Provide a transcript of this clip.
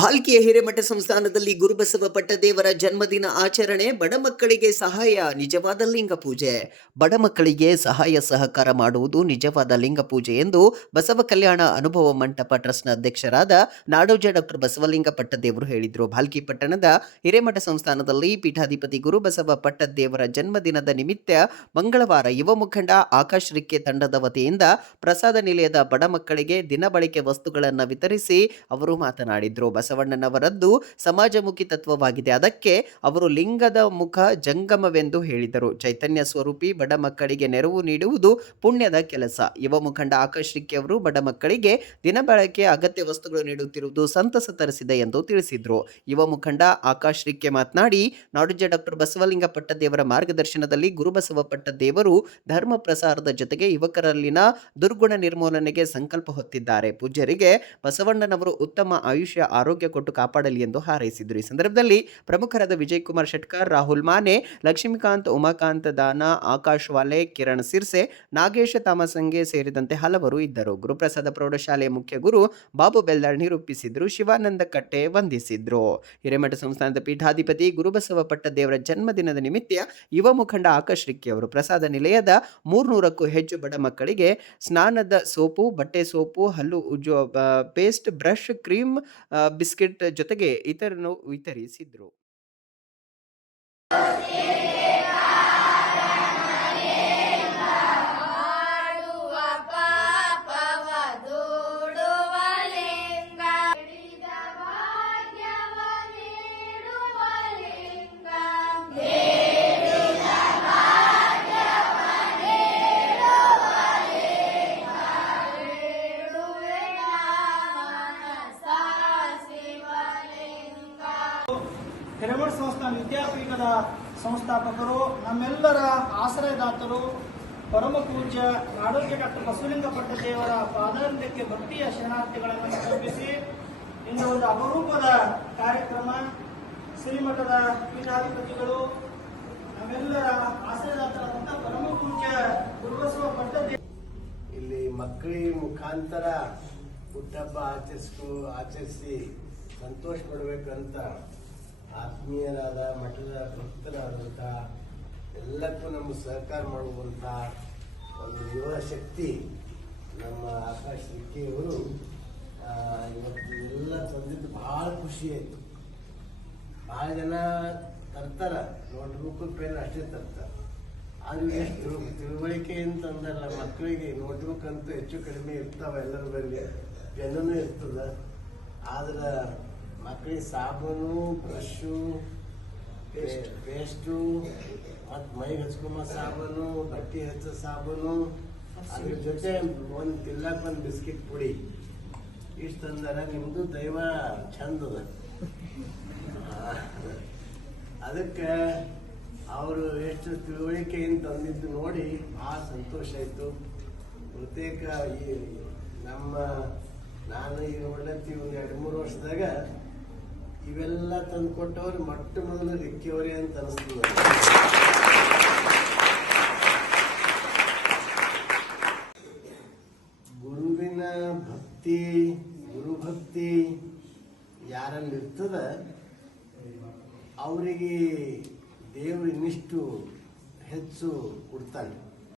ಭಾಲ್ಕಿಯ ಹಿರೇಮಠ ಸಂಸ್ಥಾನದಲ್ಲಿ ಗುರುಬಸವ ಪಟ್ಟದೇವರ ಜನ್ಮದಿನ ಆಚರಣೆ, ಬಡ ಮಕ್ಕಳಿಗೆ ಸಹಾಯ, ನಿಜವಾದ ಲಿಂಗ ಪೂಜೆ. ಬಡ ಮಕ್ಕಳಿಗೆ ಸಹಾಯ, ಸಹಕಾರ ಮಾಡುವುದು ನಿಜವಾದ ಲಿಂಗ ಪೂಜೆ ಎಂದು ಬಸವ ಕಲ್ಯಾಣ ಅನುಭವ ಮಂಟಪ ಟ್ರಸ್ಟ್ನ ಅಧ್ಯಕ್ಷರಾದ ನಾಡೋಜ ಡಾಕ್ಟರ್ ಬಸವಲಿಂಗ ಪಟ್ಟದೇವರು ಹೇಳಿದರು. ಭಾಲ್ಕಿ ಪಟ್ಟಣದ ಹಿರೇಮಠ ಸಂಸ್ಥಾನದಲ್ಲಿ ಪೀಠಾಧಿಪತಿ ಗುರುಬಸವ ಪಟ್ಟದೇವರ ಜನ್ಮದಿನದ ನಿಮಿತ್ತ ಮಂಗಳವಾರ ಯುವ ಮುಖಂಡ ಆಕಾಶ್ ರಿಕ್ಕೆ ತಂಡದ ವತಿಯಿಂದ ಪ್ರಸಾದ ನಿಲಯದ ಬಡ ಮಕ್ಕಳಿಗೆ ದಿನಬಳಕೆ ವಸ್ತುಗಳನ್ನು ವಿತರಿಸಿ ಅವರು ಮಾತನಾಡಿದರು. ಬಸವಣ್ಣನವರದ್ದು ಸಮಾಜಮುಖಿ ತತ್ವವಾಗಿದೆ. ಅದಕ್ಕೆ ಅವರು ಲಿಂಗದ ಮುಖ ಜಂಗಮವೆಂದು ಹೇಳಿದರು. ಚೈತನ್ಯ ಸ್ವರೂಪಿ ಬಡ ಮಕ್ಕಳಿಗೆ ನೆರವು ನೀಡುವುದು ಪುಣ್ಯದ ಕೆಲಸ. ಯುವ ಮುಖಂಡ ಆಕಾಶ್ ರಿಕ್ಕಿ ಅವರು ಬಡ ಮಕ್ಕಳಿಗೆ ದಿನಬಳಕೆ ಅಗತ್ಯ ವಸ್ತುಗಳು ನೀಡುತ್ತಿರುವುದು ಸಂತಸ ತರಿಸಿದೆ ಎಂದು ತಿಳಿಸಿದರು. ಯುವ ಮುಖಂಡ ಆಕಾಶ್ ರಿಕ್ಕೆ ಮಾತನಾಡಿ, ನಾಡೋಜ ಡಾಕ್ಟರ್ ಬಸವಲಿಂಗ ಪಟ್ಟದೇವರ ಮಾರ್ಗದರ್ಶನದಲ್ಲಿ ಗುರುಬಸವ ಪಟ್ಟದೇವರು ಧರ್ಮ ಪ್ರಸಾರದ ಜೊತೆಗೆ ಯುವಕರಲ್ಲಿನ ದುರ್ಗುಣ ನಿರ್ಮೂಲನೆಗೆ ಸಂಕಲ್ಪ ಹೊತ್ತಿದ್ದಾರೆ. ಪೂಜ್ಯರಿಗೆ ಬಸವಣ್ಣನವರು ಉತ್ತಮ ಆಯುಷ್ಯ, ಆರೋಗ್ಯ ಕೊಟ್ಟು ಕಾಪಾಡಲಿ ಎಂದು ಹಾರೈಸಿದರು. ಈ ಸಂದರ್ಭದಲ್ಲಿ ಪ್ರಮುಖರಾದ ವಿಜಯ್ ಕುಮಾರ್ ಶೆಟ್ಕರ್, ರಾಹುಲ್ ಮಾನೆ, ಲಕ್ಷ್ಮೀಕಾಂತ್, ಉಮಾಕಾಂತ್ ದಾನ, ಆಕಾಶ್ ವಾಲೆ, ಕಿರಣ್ ಸಿರ್ಸೆ, ನಾಗೇಶ ತಾಮಸಂಗೆ ಸೇರಿದಂತೆ ಹಲವರು ಇದ್ದರು. ಗುರುಪ್ರಸಾದ ಪ್ರೌಢಶಾಲೆಯ ಮುಖ್ಯ ಗುರು ಬಾಬು ಬೆಲ್ದಾಳ್ ನಿರೂಪಿಸಿದ್ರು, ಶಿವಾನಂದ ಕಟ್ಟೆ ವಂದಿಸಿದ್ರು. ಹಿರೇಮಠ ಸಂಸ್ಥಾನದ ಪೀಠಾಧಿಪತಿ ಗುರುಬಸವ ಪಟ್ಟದೇವರ ಜನ್ಮದಿನದ ನಿಮಿತ್ತ ಯುವ ಮುಖಂಡ ಆಕಾಶ್ ಅವರು ಪ್ರಸಾದ ನಿಲಯದ ಮೂರ್ನೂರಕ್ಕೂ ಹೆಚ್ಚು ಬಡ ಮಕ್ಕಳಿಗೆ ಸ್ನಾನದ ಸೋಪು, ಬಟ್ಟೆ ಸೋಪು, ಹಲ್ಲು ಉಜ್ಜುವ ಪೇಸ್ಟ್, ಬ್ರಷ್, ಕ್ರೀಮ್ ಬಿಸ್ಕೆಟ್ ಜೊತೆಗೆ ಇತರನ್ನು ವಿತರಿಸಿದ್ರು. ಹಿರೇಮಠ ಸಂಸ್ಥಾನ ವಿದ್ಯಾಪೀಠದ ಸಂಸ್ಥಾಪಕರು, ನಮ್ಮೆಲ್ಲರ ಆಶ್ರಯದಾತರು, ಪರಮ ಪೂಜ್ಯ ನಾಡೋಜ ಡಾಕ್ಟರ್ ಬಸವಲಿಂಗ ಪಟ್ಟದೇವರ ಪಾದಾರ್ಯಕ್ಕೆ ಭಕ್ತಿಯ ಶರಣಾರ್ಥಿಗಳನ್ನು ಸಮರ್ಪಿಸಿ, ಇಂದು ಒಂದು ಅಪರೂಪದ ಕಾರ್ಯಕ್ರಮ. ಶ್ರೀಮಠದ ಪೀಠಾಧಿಪತಿಗಳು, ನಮ್ಮೆಲ್ಲರ ಆಶ್ರಯದಾತರಾದಂತಹ ಪರಮ ಪೂಜ್ಯ ಗುರುಬಸವ ಪಟ್ಟದೇ ಇಲ್ಲಿ ಮಕ್ಕಳಿ ಮುಖಾಂತರ ಹುಟ್ಟಬ್ಬ ಆಚರಿಸ್ಕೊ ಆಚರಿಸಿ ಸಂತೋಷ ಪಡಬೇಕಂತ ಆತ್ಮೀಯರಾದ ಮಠದ ಭಕ್ತರಾದಂಥ ಎಲ್ಲಕ್ಕೂ ನಮ್ಮ ಸಹಕಾರ ಮಾಡುವಂಥ ಒಂದು ಯುವ ಶಕ್ತಿ ನಮ್ಮ ಆಕಾಶ್ ಆ, ಇವತ್ತು ಎಲ್ಲ ತಂದಿದ್ದು ಭಾಳ ಖುಷಿ ಆಯಿತು. ಭಾಳ ಜನ ತರ್ತಾರ ನೋಟ್ ಬುಕ್ ಪೆನ್ ಅಷ್ಟೇ ತರ್ತಾರೆ. ಆದ್ರೆ ಎಷ್ಟು ತಿಳುವಳಿಕೆ ಅಂತಂದಲ್ಲ ಮಕ್ಕಳಿಗೆ ನೋಟ್ಬುಕ್ ಅಂತೂ ಹೆಚ್ಚು ಕಡಿಮೆ ಇರ್ತಾವ ಎಲ್ಲರ ಬಳಿ ಪೆನ್ನೂ ಇರ್ತದ. ಆದ್ರೆ ಮಕ್ಕಳಿಗೆ ಸಾಬೂನು, ಬ್ರಷು ಪೇಸ್ಟು, ಮತ್ತು ಮೈಗೆ ಹಚ್ಕೊಂಬ ಸಾಬೂನು, ಬಟ್ಟೆ ಹಚ್ಚೋ ಸಾಬೂನು, ಅದ್ರ ಜೊತೆ ಒಂದು ತಿನ್ನಕ್ಕೆ ಒಂದು ಬಿಸ್ಕಿಟ್ ಪುಡಿ. ಇಷ್ಟು ತಂದಾರ ನಿಮ್ಮದು ದೈವ ಚಂದದ ಅದಕ್ಕೆ ಅವರು ಎಷ್ಟು ತಿಳುವಳಿಕೆಯಿಂದ ತಂದಿದ್ದು ನೋಡಿ ಭಾಳ ಸಂತೋಷ ಆಯಿತು. ಬಹುತೇಕ ಈ ನಮ್ಮ, ನಾನು ಈಗ ಒಳ್ಳೆ ಎರಡು ಮೂರು ವರ್ಷದಾಗ ಇವೆಲ್ಲ ತಂದು ಕೊಟ್ಟವ್ರು ಮೊಟ್ಟ ಮೊದಲು ರಿಕ್ಕಿಯವರೇ ಅಂತ ಅನಿಸ್ತದೆ ಗುರುವಿನ ಭಕ್ತಿ ಗುರುಭಕ್ತಿ ಯಾರಲ್ಲಿ ಇರ್ತದ? ಅವರಿಗೆ ದೇವರು ಇನ್ನಿಷ್ಟು ಹೆಚ್ಚು ಕೊಡ್ತಾನೆ.